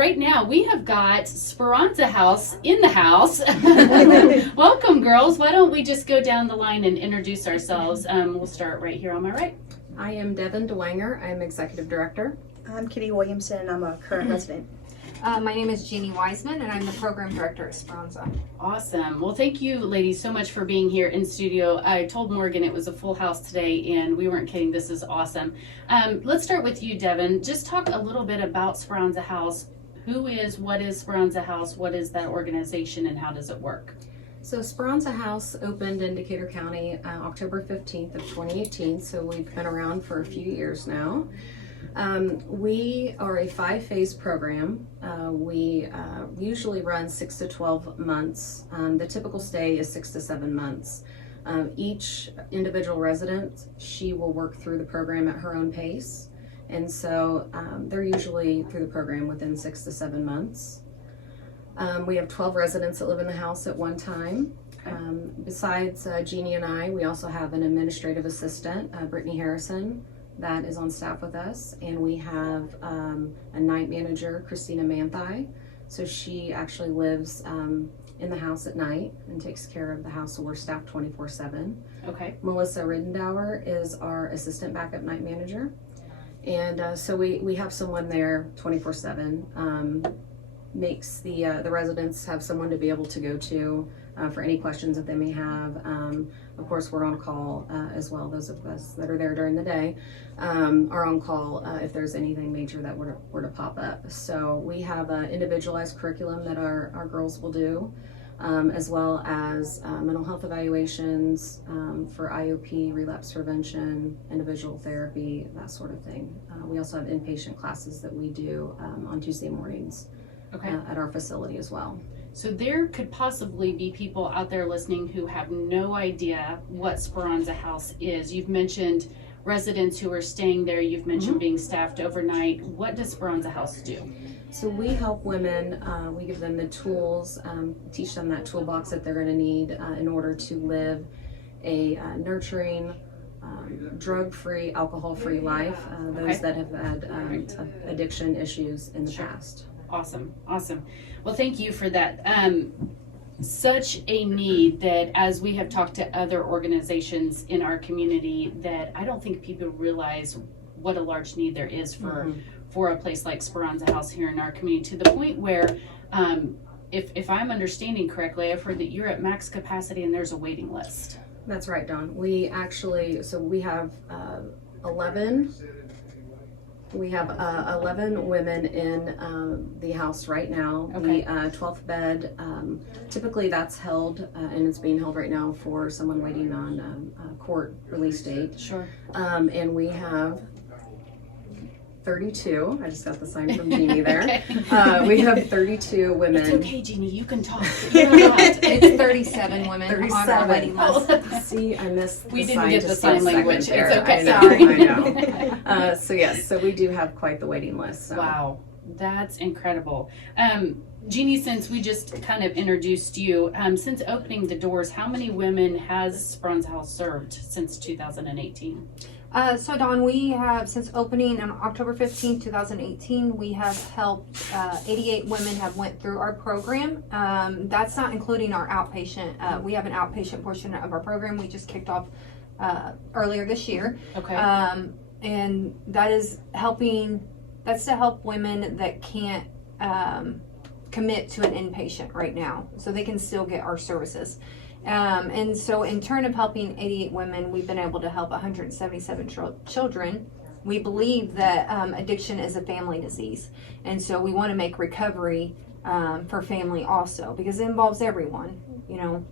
Right now, we have got Speranza House in the house. Welcome, girls. Why don't we just go down the line and introduce ourselves? We'll start right here on my right. I am Devin DeWanger. I'm Executive Director. I'm Kitty Williamson. I'm a current resident. My name is Jeannie Wiseman, and I'm the Program Director at Speranza. Awesome. Well, thank you, ladies, so much for being here in studio. I told Morgan it was a full house today, and we weren't kidding. This is awesome. Let's start with you, Devin. Just talk a little bit about Speranza House. What is Speranza House? What is that organization, and how does it work? So Speranza House opened in Decatur County October 15th of 2018, so we've been around for a few years now. We are a 5-phase program. We usually run 6 to 12 months. The typical stay is 6 to 7 months. Each individual resident, she will work through the program at her own pace. And so they're usually through the program within 6 to 7 months. We have 12 residents that live in the house at one time. Besides Jeannie and I, we also have an administrative assistant, Brittany Harrison, that is on staff with us, and we have a night manager, Christina Manthai. So she actually lives in the house at night and takes care of the house, so we're staffed 24/7. Okay. Melissa Ridendauer is our assistant backup night manager, and so we have someone there 24/7. Makes the residents have someone to be able to go to for any questions that they may have. Of course, we're on call as well. Those of us that are there during the day are on call if there's anything major that were to pop up. So we have an individualized curriculum that our girls will do, as well as mental health evaluations for IOP, relapse prevention, individual therapy, that sort of thing. We also have inpatient classes that we do on Tuesday mornings at our facility as well. So there could possibly be people out there listening who have no idea what Speranza House is. You've mentioned residents who are staying there. You've mentioned being staffed overnight. What does Speranza House do? So we help women, we give them the tools, teach them that toolbox that they're going to need in order to live a nurturing, drug-free, alcohol-free life, those that have had addiction issues in the past. Awesome. Well, thank you for that. Such a need that, as we have talked to other organizations in our community, that I don't think people realize what a large need there is for a place like Speranza House here in our community, to the point where, if I'm understanding correctly, I've heard that you're at max capacity and there's a waiting list. That's right, Dawn. We actually, so we have 11 women in the house right now. The 12th bed, typically that's held, and it's being held right now for someone waiting on a court release date. Sure. And we have 32. I just got the sign from Jeannie there. We have 32 women. It's okay, Jeannie, you can talk. It's 37 women on our waiting list. See, I missed We the didn't sign get the just sign a second language. there. It's okay. I know. So yes, so we do have quite the waiting list. So. Wow, that's incredible. Jeannie, since we just kind of introduced you, since opening the doors, how many women has Speranza House served since 2018? So Dawn, we have, since opening on October 15, 2018, we have helped 88 women have went through our program. That's not including our outpatient. We have an outpatient portion of our program. We just kicked off earlier this year. Okay. And that is helping, that's to help women that can't commit to an inpatient right now, so they can still get our services. And so in turn of helping 88 women, we've been able to help 177 children. We believe that addiction is a family disease. And so we want to make recovery for family also, because it involves everyone, you know.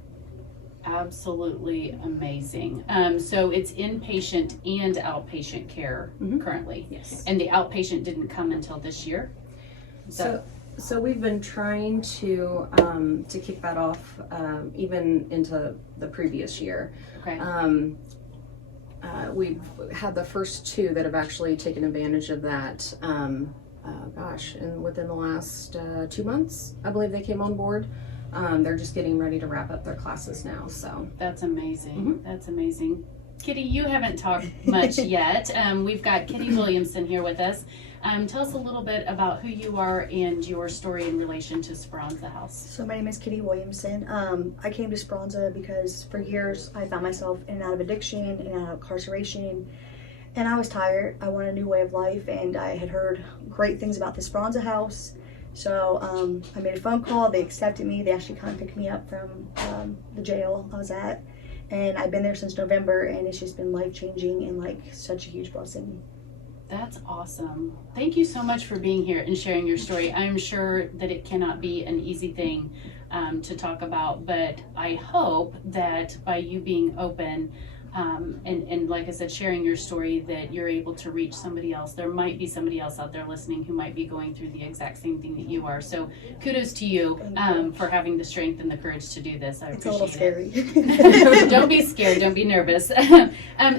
Absolutely amazing. So it's inpatient and outpatient care currently. Yes. And the outpatient didn't come until this year? So we've been trying to kick that off even into the previous year. Okay. We've had the first 2 that have actually taken advantage of that. And within the last 2 months, I believe they came on board. They're just getting ready to wrap up their classes now. So that's amazing. That's amazing. Kitty, you haven't talked much yet. We've got Kitty Williamson here with us. Tell us a little bit about who you are and your story in relation to Speranza House. So my name is Kitty Williamson. I came to Speranza because for years I found myself in and out of addiction, in and out of incarceration, and I was tired. I wanted a new way of life, and I had heard great things about the Speranza House. So I made a phone call. They accepted me. They actually kind of picked me up from the jail I was at, and I've been there since November, and it's just been life-changing and like such a huge blessing. That's awesome. Thank you so much for being here and sharing your story. I'm sure that it cannot be an easy thing to talk about, but I hope that by you being open and like I said, sharing your story, that you're able to reach somebody else. There might be somebody else out there listening who might be going through the exact same thing that you are. So kudos to you for having the strength and the courage to do this. I It's a appreciate little scary. it. Don't be scared. Don't be nervous.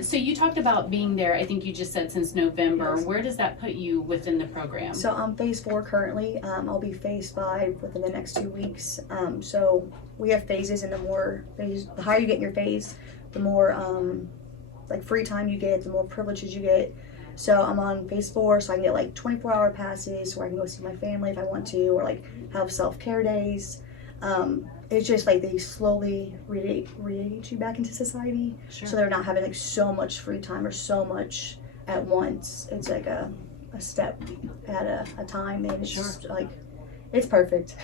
So you talked about being there, I think you just said since November. Yes. Where does that put you within the program? So I'm phase 4 currently. I'll be phase 5 within the next 2 weeks. So we have phases, and the higher you get in your phase, the more like free time you get, the more privileges you get. So I'm on phase 4, so I can get like 24-hour passes where I can go see my family if I want to, or like have self-care days. It's just like they slowly re-age you back into society. Sure. So they're not having like so much free time or so much at once. It's like a step at a time, and it's just like, it's perfect.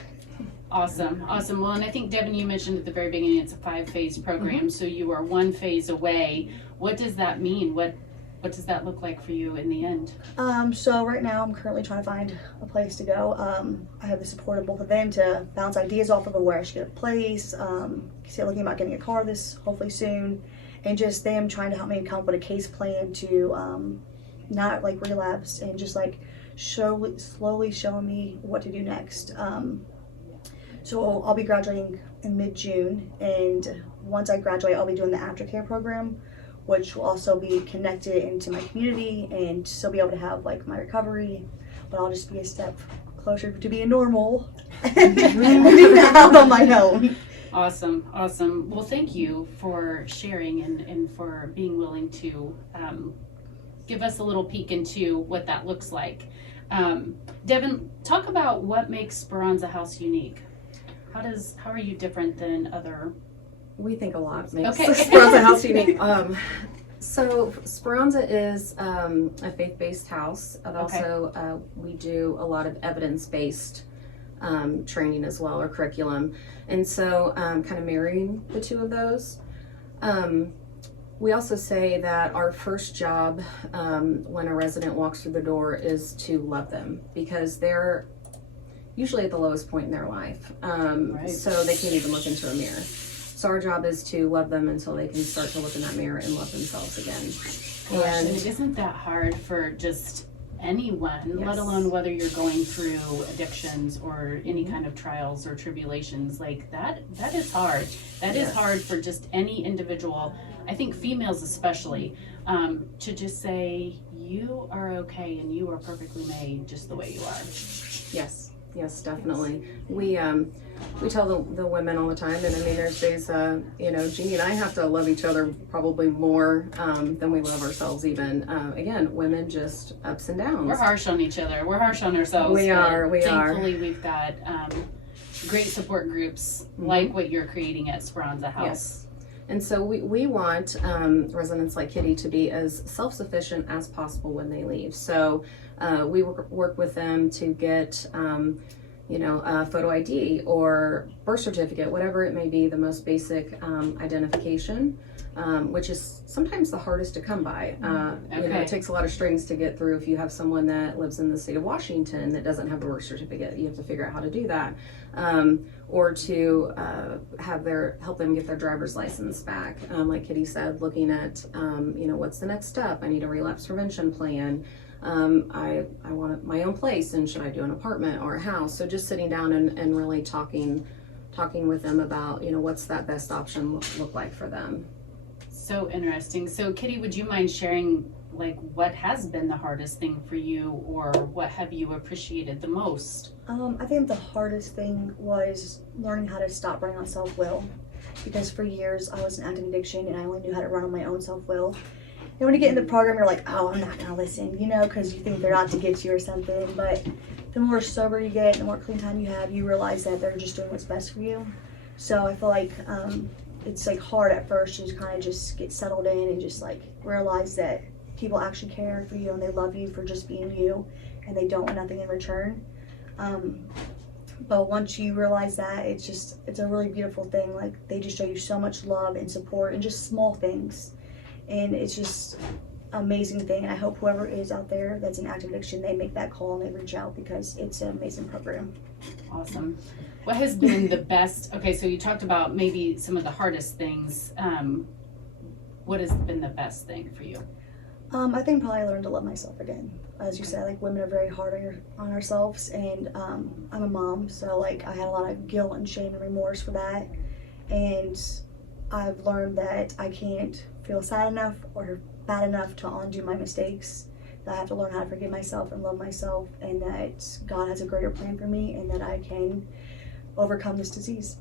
Awesome. Well, and I think, Devin, you mentioned at the very beginning it's a 5-phase program, so you are 1 phase away. What does that mean? What does that look like for you in the end? So right now I'm currently trying to find a place to go. I have the support of both of them to bounce ideas off of where I should get a place. Looking about getting a car hopefully soon, and just them trying to help me come up with a case plan to not like relapse, and just like slowly showing me what to do next. So I'll be graduating in mid-June, and once I graduate, I'll be doing the aftercare program, which will also be connected into my community and still be able to have like my recovery, but I'll just be a step closer to being normal and being out on my own. Awesome. Well, thank you for sharing and for being willing to give us a little peek into what that looks like. Devin, talk about what makes Speranza House unique. How are you different than other? We think a lot makes Okay. Speranza House unique. So Speranza is a faith-based house, and also we do a lot of evidence-based training as well, or curriculum, and so kind of marrying the two of those. We also say that our first job when a resident walks through the door is to love them, because they're usually at the lowest point in their life, so they can't even look into a mirror. So our job is to love them until they can start to look in that mirror and love themselves again. And isn't that hard for just anyone, let alone whether you're going through addictions or any kind of trials or tribulations like that? That is hard. That is hard for just any individual, I think females especially, to just say, you are okay and you are perfectly made just the way you are. Yes, definitely. We tell the women all the time, and I mean, there's days, Jeannie and I have to love each other probably more than we love ourselves even. Again, women just ups and downs. We're harsh on each other. We're harsh on ourselves. We are. Thankfully, we've got great support groups like what you're creating at Speranza House. Yes. And so we want residents like Kitty to be as self-sufficient as possible when they leave. So we work with them to get a photo ID or birth certificate, whatever it may be, the most basic identification, which is sometimes the hardest to come by. It takes a lot of strings to get through. If you have someone that lives in the state of Washington that doesn't have a birth certificate, you have to figure out how to do that. Or to help them get their driver's license back. Like Kitty said, looking at, what's the next step? I need a relapse prevention plan. I want my own place, and should I do an apartment or a house? So just sitting down and really talking with them about, what's that best option look like for them. So interesting. So Kitty, would you mind sharing like what has been the hardest thing for you, or what have you appreciated the most? I think the hardest thing was learning how to stop running on self-will. because for years I was in active addiction and I only knew how to run on my own self-will. And when you get in the program, you're like, oh, I'm not gonna listen, you know, because you think they're out to get you or something. But the more sober you get, the more clean time you have, you realize that they're just doing what's best for you. So I feel like it's like hard at first to just kind of just get settled in and just like realize that people actually care for you and they love you for just being you, and they don't want nothing in return. But once you realize that, it's a really beautiful thing. Like, they just show you so much love and support and just small things. And it's just an amazing thing. And I hope whoever is out there that's in active addiction, they make that call and they reach out, because it's an amazing program. Awesome. What has been the best, okay, so you talked about maybe some of the hardest things. What has been the best thing for you? I think probably I learned to love myself again. As you said, like, women are very hard on ourselves, and I'm a mom, so like I had a lot of guilt and shame and remorse for that. And I've learned that I can't feel sad enough or bad enough to undo my mistakes. That I have to learn how to forgive myself and love myself, and that God has a greater plan for me, and that I can overcome this disease.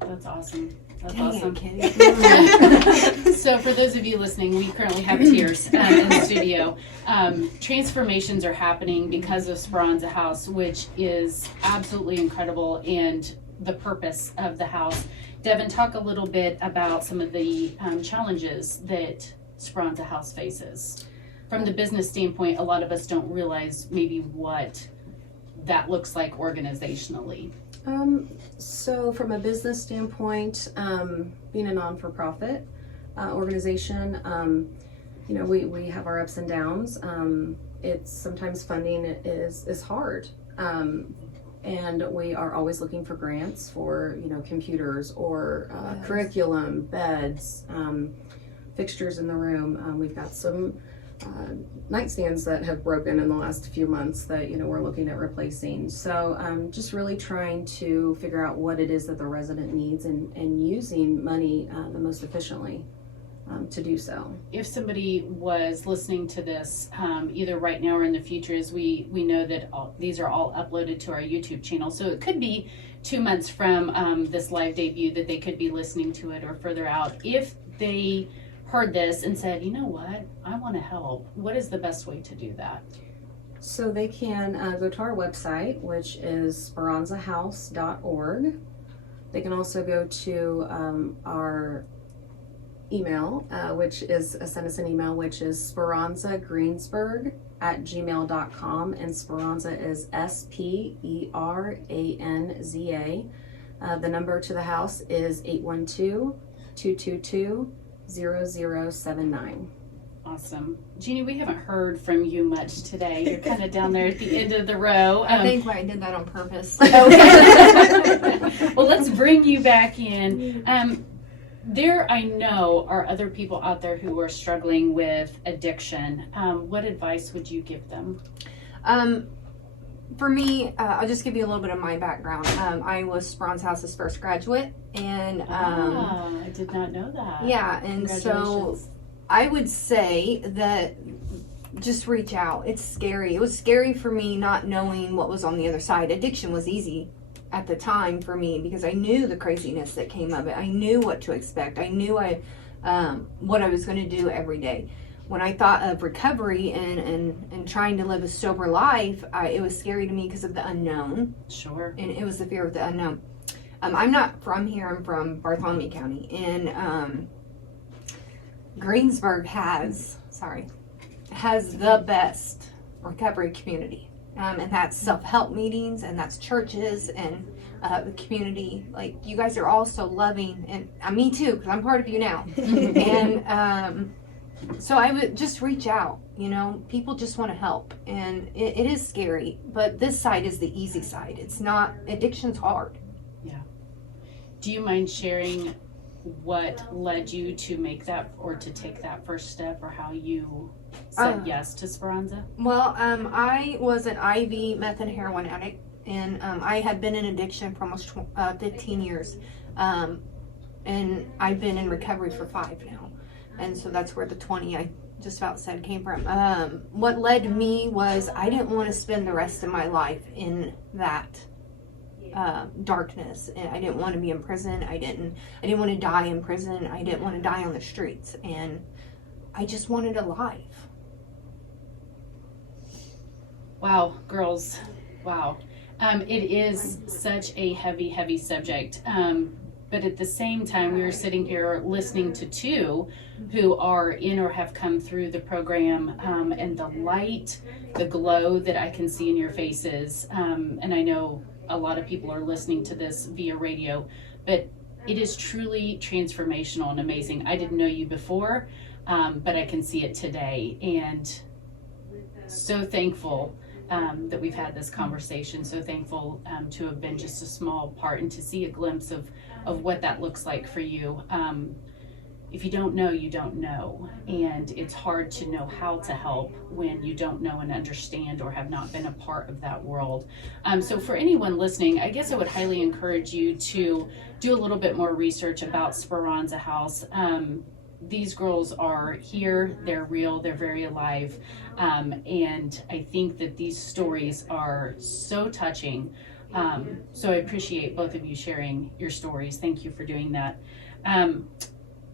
That's awesome. That's Dang awesome. It, So for those of you listening, we currently have tears in the studio. Transformations are happening because of Speranza House, which is absolutely incredible, and the purpose of the house. Devin, talk a little bit about some of the challenges that Speranza House faces. From the business standpoint, a lot of us don't realize maybe what that looks like organizationally. So from a business standpoint, being a non-for-profit organization, you know, we have our ups and downs. It's sometimes funding is hard. And we are always looking for grants for, you know, computers or Yes. curriculum, beds, fixtures in the room. We've got some nightstands that have broken in the last few months that, you know, we're looking at replacing. So just really trying to figure out what it is that the resident needs, and using money the most efficiently to do so. If somebody was listening to this, either right now or in the future, as we know that these are all uploaded to our YouTube channel, so it could be 2 months from this live debut that they could be listening to it, or further out. If they heard this and said, you know what, I want to help, what is the best way to do that? So they can go to our website, which is speranzahouse.org. They can also go to our email, which is send us an email, which is speranzagreensburg@gmail.com, and Speranza is SPERANZA. The number to the house is 812-222-0079. Awesome. Jeannie, we haven't heard from you much today. You're kind of down there at the end of the row. I think I did that on purpose. Well, let's bring you back in. There, I know, are other people out there who are struggling with addiction. What advice would you give them? For me, I'll just give you a little bit of my background. I was Speranza House's first graduate, and I did not know that. yeah, and so Congratulations. I would say that just reach out. It's scary. It was scary for me not knowing what was on the other side. Addiction was easy at the time for me because I knew the craziness that came of it. I knew what to expect. I knew what I was going to do every day. When I thought of recovery and trying to live a sober life, it was scary to me because of the unknown. Sure. And it was the fear of the unknown. I'm not from here. I'm from Bartholomew County. And Greensburg has the best recovery community. And that's self-help meetings, and that's churches, and the community. Like, you guys are all so loving, and me too, because I'm part of you now. And so I would just reach out. You know, people just want to help, and it is scary, but this side is the easy side. It's not, addiction's hard. Do you mind sharing what led you to make that, or to take that first step, or how you said yes to Speranza? Well, I was an IV meth and heroin addict, and I had been in addiction for almost 15 years, and I've been in recovery for 5 now, and so that's where the 20 I just about said came from. What led me was I didn't want to spend the rest of my life in that darkness, and I didn't want to be in prison. I didn't want to die in prison. I didn't want to die on the streets, and I just wanted a life. Wow, girls, wow. It is such a heavy subject. But at the same time, we were sitting here listening to two who are in or have come through the program, and the light, the glow that I can see in your faces. And I know a lot of people are listening to this via radio, but it is truly transformational and amazing. I didn't know you before, but I can see it today. And so thankful that we've had this conversation. So thankful to have been just a small part and to see a glimpse of what that looks like for you. If you don't know, you don't know. And it's hard to know how to help when you don't know and understand or have not been a part of that world. So for anyone listening, I guess I would highly encourage you to do a little bit more research about Speranza House. These girls are here, they're real, they're very alive. And I think that these stories are so touching. So I appreciate both of you sharing your stories. Thank you for doing that.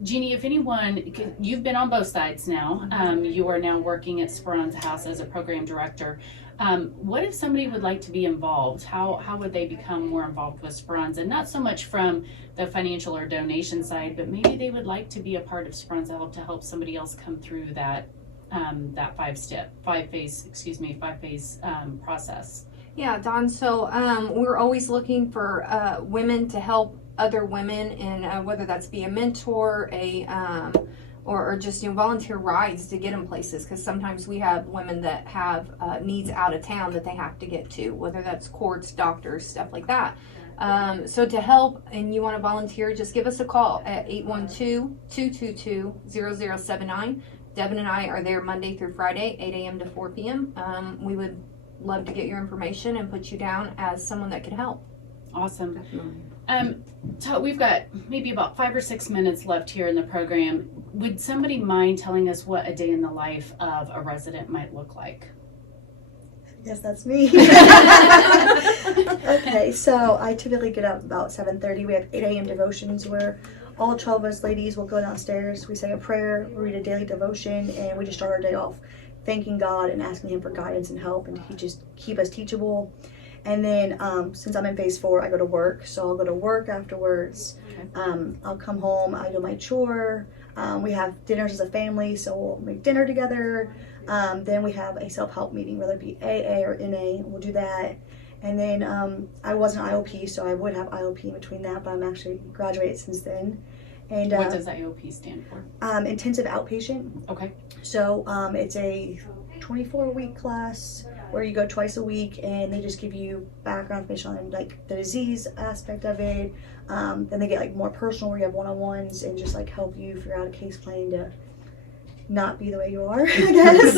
Jeannie, if anyone, you've been on both sides now. You are now working at Speranza House as a program director. What if somebody would like to be involved? How would they become more involved with Speranza? Not so much from the financial or donation side, but maybe they would like to be a part of Speranza to help somebody else come through that five-phase process. Yeah, Dawn. So we're always looking for women to help other women, and whether that's be a mentor, or just volunteer rides to get them places. Because sometimes we have women that have needs out of town that they have to get to, whether that's courts, doctors, stuff like that. So to help, and you want to volunteer, just give us a call at 812-222-0079. Devin and I are there Monday through Friday, 8 a.m. to 4 p.m. We would love to get your information and put you down as someone that could help. Awesome. Definitely. We've got maybe about 5 or 6 minutes left here in the program. Would somebody mind telling us what a day in the life of a resident might look like? Yes, that's me. Okay, so I typically get up about 7:30. We have 8 a.m. devotions where all 12 of us ladies will go downstairs. We say a prayer, we read a daily devotion, and we just start our day off thanking God and asking Him for guidance and help, and He just keep us teachable. And then since I'm in phase 4, I go to work. So I'll go to work afterwards. Okay. I'll come home, I do my chore. We have dinners as a family, so we'll make dinner together. Then we have a self-help meeting, whether it be AA or NA. We'll do that. And then I was an IOP, so I would have IOP in between that, but I'm actually graduated since then. And what does IOP stand for? Intensive outpatient. Okay. So it's a 24-week class where you go twice a week, and they just give you background information on like the disease aspect of it. Then they get like more personal, where you have one-on-ones and just like help you figure out a case plan to not be the way you are, I guess.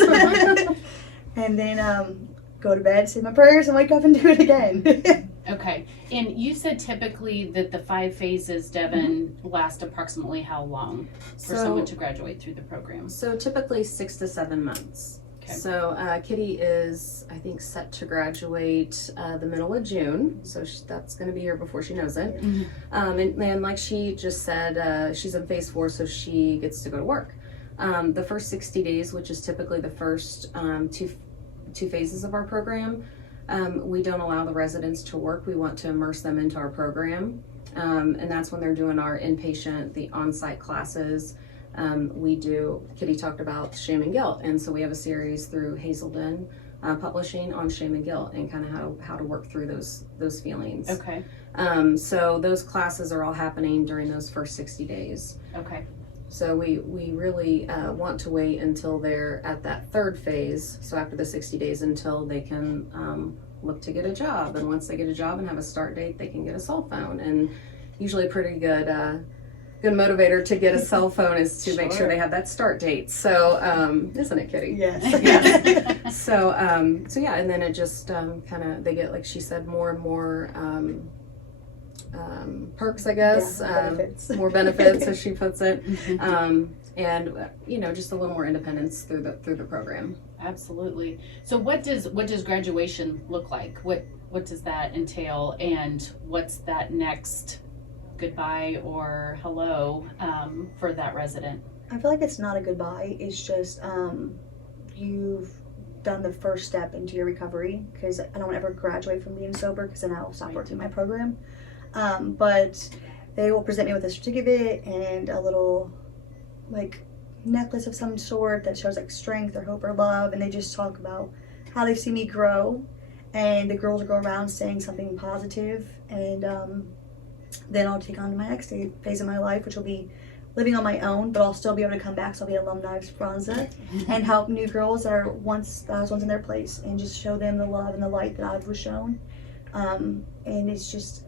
And then go to bed, say my prayers, and wake up and do it again. Okay. And you said typically that the 5 phases, Devin, last approximately how long for someone to graduate through the program? So typically 6 to 7 months. Okay. So Kitty is, I think, set to graduate the middle of June. So that's going to be here before she knows it. Mm-hmm. And like she just said, she's in phase 4, so she gets to go to work. The first 60 days, which is typically the first two phases of our program, we don't allow the residents to work. We want to immerse them into our program. And that's when they're doing our inpatient, the on-site classes. Kitty talked about shame and guilt. And so we have a series through Hazelden Publishing on shame and guilt and kind of how to work through those feelings. Okay. So those classes are all happening during those first 60 days. Okay. So we really want to wait until they're at that third phase, so after the 60 days, until they can look to get a job. And once they get a job and have a start date, they can get a cell phone. And usually a pretty good motivator to get a cell phone is to make sure they have that start date. So isn't it, Kitty? Yes. Yeah. So yeah, and then it just kind of, they get, like she said, more and more perks, I guess, benefits. more benefits, as she puts it, Mm-hmm. and just a little more independence through the program. Absolutely. So what does graduation look like? What what does that entail, and what's that next goodbye or hello for that resident? I feel like it's not a goodbye. It's just you've done the first step into your recovery, because I don't ever graduate from being sober, because then I'll stop working my program. But they will present me with a certificate and a little like necklace of some sort that shows like strength or hope or love, and they just talk about how they've seen me grow, and the girls will go around saying something positive, and then I'll take on to my next phase of my life, which will be living on my own, but I'll still be able to come back, so I'll be alumni of Speranza and help new girls that I was once in their place, and just show them the love and the light that I was shown. And it's just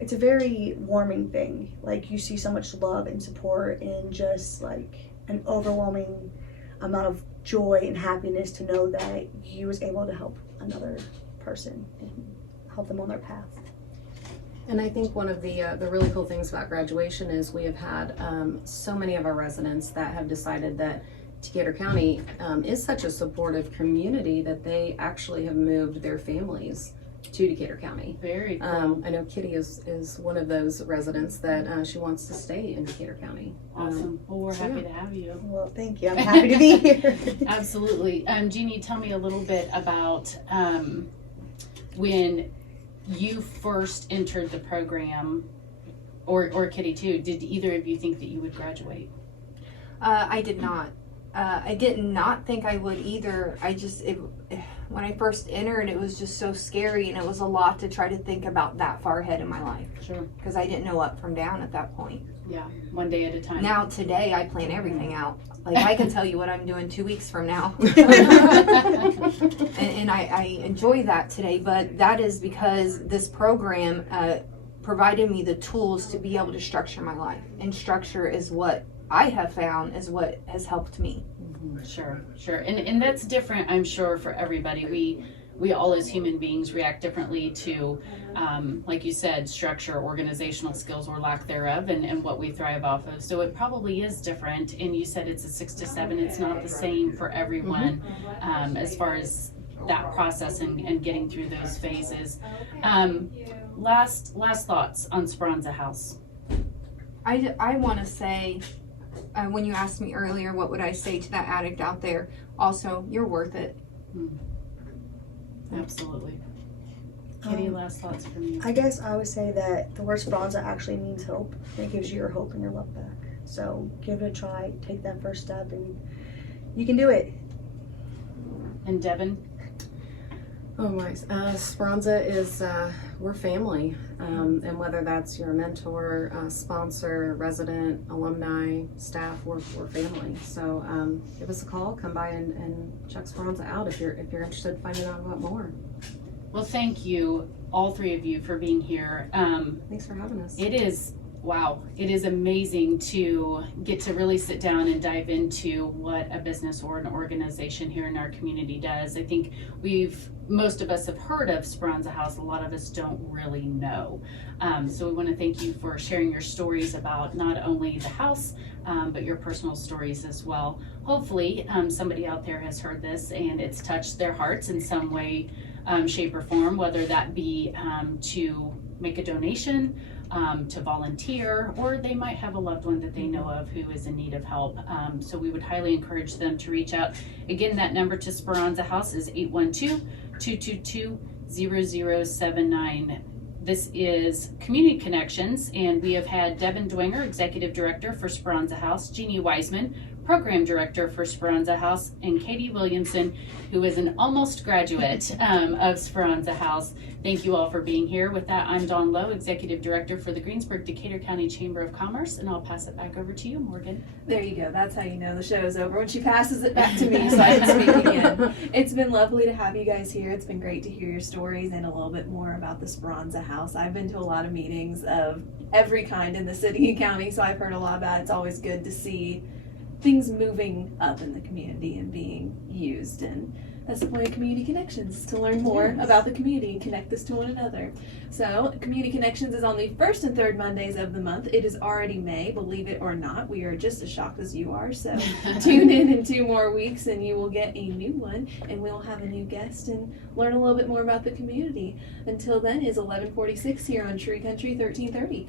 it's a very warming thing. Like, you see so much love and support, and just like an overwhelming amount of joy and happiness to know that you was able to help another person and help them on their path. And I think one of the really cool things about graduation is we have had so many of our residents that have decided that Decatur County is such a supportive community that they actually have moved their families to Decatur County. Very cool. I know Kitty is one of those residents that she wants to stay in Decatur County. Awesome. Well, we're happy to have you. Well, thank you. I'm happy to be here. Absolutely. Jeannie, tell me a little bit about when you first entered the program, or Kitty too. Did either of you think that you would graduate? I did not. I did not think I would either. When I first entered, it was just so scary, and it was a lot to try to think about that far ahead in my life, Sure. because I didn't know up from down at that point. Yeah. One day at a time. Now today, I plan everything out. Like, I can tell you what I'm doing 2 weeks from now. and I enjoy that today, but that is because this program provided me the tools to be able to structure my life. And structure is what I have found is what has helped me. Sure. And that's different, I'm sure, for everybody. We all as human beings react differently to, like you said, structure, organizational skills or lack thereof, and what we thrive off of. So it probably is different. And you said it's a 6 to 7. It's not the same for everyone as far as that process and getting through those phases. Last thoughts on Speranza House. I want to say, when you asked me earlier, what would I say to that addict out there? Also, you're worth it. Absolutely. Kitty, last thoughts from you. I guess I would say that the word Speranza actually means hope. It gives you your hope and your love back. So give it a try, take that first step, and you can do it. And Devin? Oh my, Speranza is, we're family. And whether that's your mentor, sponsor, resident, alumni, staff, we're family. So give us a call, come by and check Speranza out if you're interested in finding out about more. Well, thank you, all three of you, for being here. Thanks for having us. It is amazing to get to really sit down and dive into what a business or an organization here in our community does. I think most of us have heard of Speranza House. A lot of us don't really know. So we want to thank you for sharing your stories about not only the house, but your personal stories as well. Hopefully somebody out there has heard this and it's touched their hearts in some way, shape or form, whether that be to make a donation, to volunteer, or they might have a loved one that they know of who is in need of help. So we would highly encourage them to reach out. Again, that number to Speranza House is 812-222-0079. This is Community Connections, and we have had Devin Dwinger, Executive Director for Speranza House, Jeannie Wiseman, Program Director for Speranza House, and Katie Williamson, who is an almost graduate of Speranza House. Thank you all for being here. With that, I'm Dawn Lowe, Executive Director for the Greensburg Decatur County Chamber of Commerce, and I'll pass it back over to you, Morgan. There you go. That's how you know the show is over, when she passes it back to me so I can speak again. It's been lovely to have you guys here. It's been great to hear your stories and a little bit more about the Speranza House. I've been to a lot of meetings of every kind in the city and county, so I've heard a lot about it. It's always good to see things moving up in the community and being used. And that's the point of Community Connections, to learn more about the community and connect us to one another. So Community Connections is on the first and third Mondays of the month. It is already May, believe it or not. We are just as shocked as you are. So tune in 2 more weeks and you will get a new one, and we'll have a new guest and learn a little bit more about the community. Until then, is 11:46 here on Tree Country 1330.